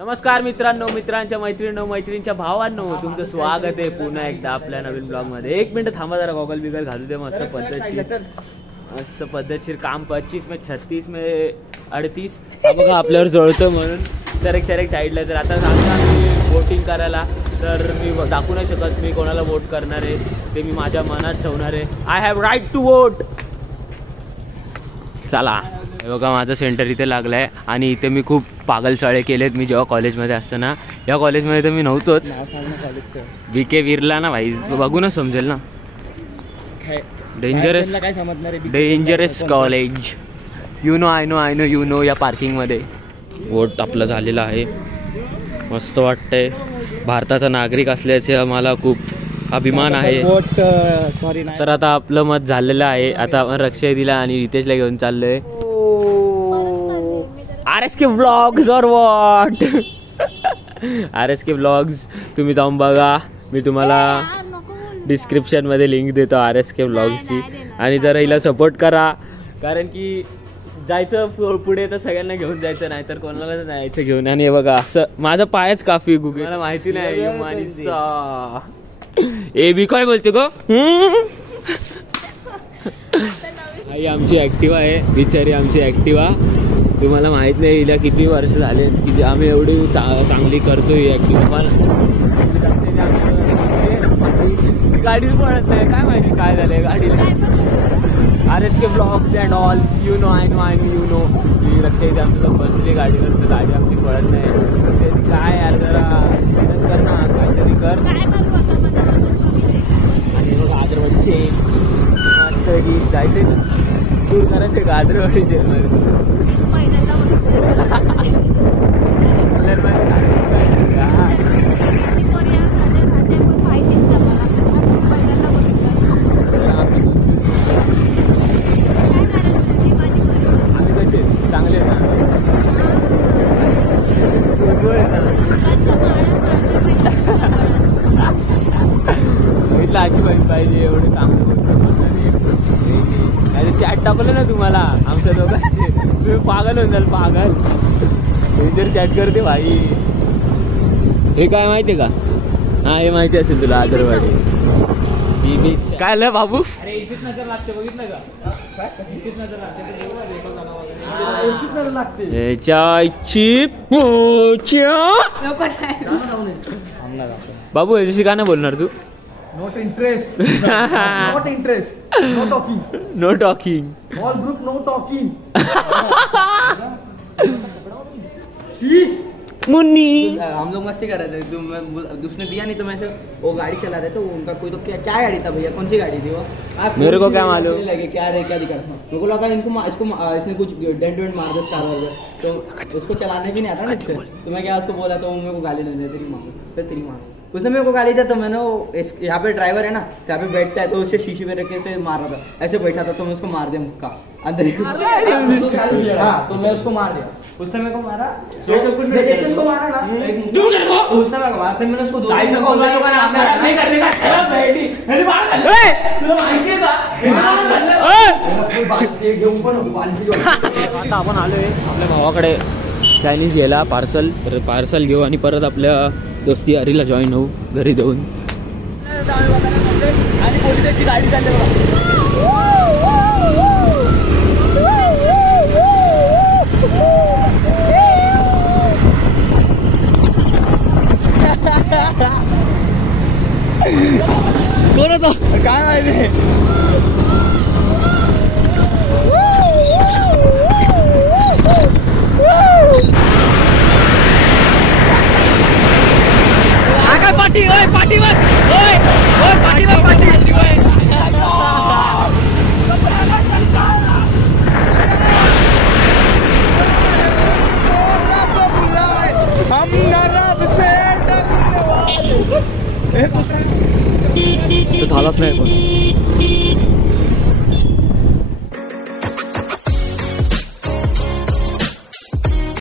नमस्कार मित्रांनो, मित्रांच्या मैत्रिणींच्या भावांनो, तुमचं स्वागत आहे पुन्हा एकदा आपल्या नवीन ब्लॉग मध्ये। एक मिनिट थांबा जरा, गॉगल बिगल घालू दे। मस्त पद्धतशीर काम 25 में 36 में 38 बघा आपल्यावर जळतं म्हणून सर एक साईडला। तर आता सांगता मी वोटिंग करायला, तर मी दाखवू नाही शकत मी कोणाला वोट करणार आहे, ते मी माझ्या मनात ठेवणार आहे। I have right to vote. चला हे बघा माझं सेंटर इथे लागलं आहे आणि इथे मी खूप पागल शाळे केलेत। मी जेव्हा कॉलेजमध्ये असताना, या कॉलेजमध्ये तर मी नव्हतोच, BK बिर्ला ना भाई, बघू ना समजेल ना। Dangerous college, you know I know you no. या पार्किंगमध्ये वोट आपलं झालेलं आहे, मस्त वाटतंय। भारताचा नागरिक असल्याचे आम्हाला खूप अभिमान आहे। तर आता आपलं मत झालेलं आहे। आता आपण रक्षा दिला आणि रितेशला घेऊन चाललोय RSK व्लॉग्स और व्हॉट। RSK व्लॉग्स तुम्ही जाऊन बघा, मी तुम्हाला डिस्क्रिप्शन मध्ये लिंक देतो RSK व्लॉग्सची। आणि जरा हिला सपोर्ट करा, कारण की जायचं पुढे तर सगळ्यांना घेऊन जायचं, नाही तर कोणाला जायचं घेऊन। आणि हे बघा असं माझा पायच काफी गुगे, मला माहिती नाही ए बी काय बोलते गो। आई आमची ऍक्टिवा आहे, बिचारी आमची ऍक्टिवा। तुम्हाला माहित नाही हिला किती वर्ष झाले, किती आम्ही एवढी चांगली करतो ही ऍक्टिवा, पण गाडीच पडत नाही, काय माहिती काय झालंय गाडीला। RSK blogs and all, you know I know you know. ही रक्षा आमच्या बसली गाडीवर, तर गाडी आपली पडत नाही। काय यार जरा मदत कर ना, काहीतरी कर। आणि बघा आदरवाडीचे मस्त की जायचे टूर करायचे का आदरवाडी जेलमध्ये। आम्ही कसे चांगले ना, इथला अशी बहीण पाहिजे, एवढे चांगले चॅट टाकलं ना तुम्हाला आमच्या दोघांचे, तुम्ही पागल होऊन जाल, पागल। जर चॅट करते भाई। हे काय माहितीये का? हा हे माहिती असेल तुला, आदरवाडी काय आलं बाबू। अरे इज्जत नजर लागते, बघितलं का? इज्जत नजर लागते, बाबू याच्याशी का नाही बोलणार तू? Not interest, not interest, no talking, no talking, all group no talking. See Munni हम लोग मस्ती कर रहे थे, उसने दिया नहीं तो मैं वो गाड़ी चला रहे थे, वो उनका कोई तो क्या गाड़ी था भैया, कौन सी गाड़ी थी वो? मेरे को क्या मालूम लगे क्या दिखा था, मेरे को लगा इसने कुछ डेंट वेंट मार दिया कार वगैरह, तो उसको चलाने भी नहीं आता ना, तो मैं क्या उसको बोला, तो मेरे को गाली नहीं दे, तेरी माँ उसने मेरे को गाली दिया। तो मैंने यहाँ पे ड्राइवर है ना, यहाँ पे बैठता है, तो उससे शीशे पे रखे से मार रहा था, ऐसे बैठा था, तो मैं उसको मार दिया मुक्का अंदर। हाँ तो मैं उसको मार दिया, उसने मेरे को मारा, जैसे उसको मारा ना उसने मेरे को मारा, फिर मैंने उसको आता आपण आलोय आपल्या भावाकडे चायनीज घ्यायला, पार्सल घेऊ आणि परत आपल्या दोस्ती हरीला जॉईन होऊ घरी देऊन। आणि पोलिसांची गाडी चालली कोण होतो काय माहिती। पाठी ओय पाठीवर, ओय ओय पाठीवर, पाठी ओय। हम नरब से तो थालाच नाही पण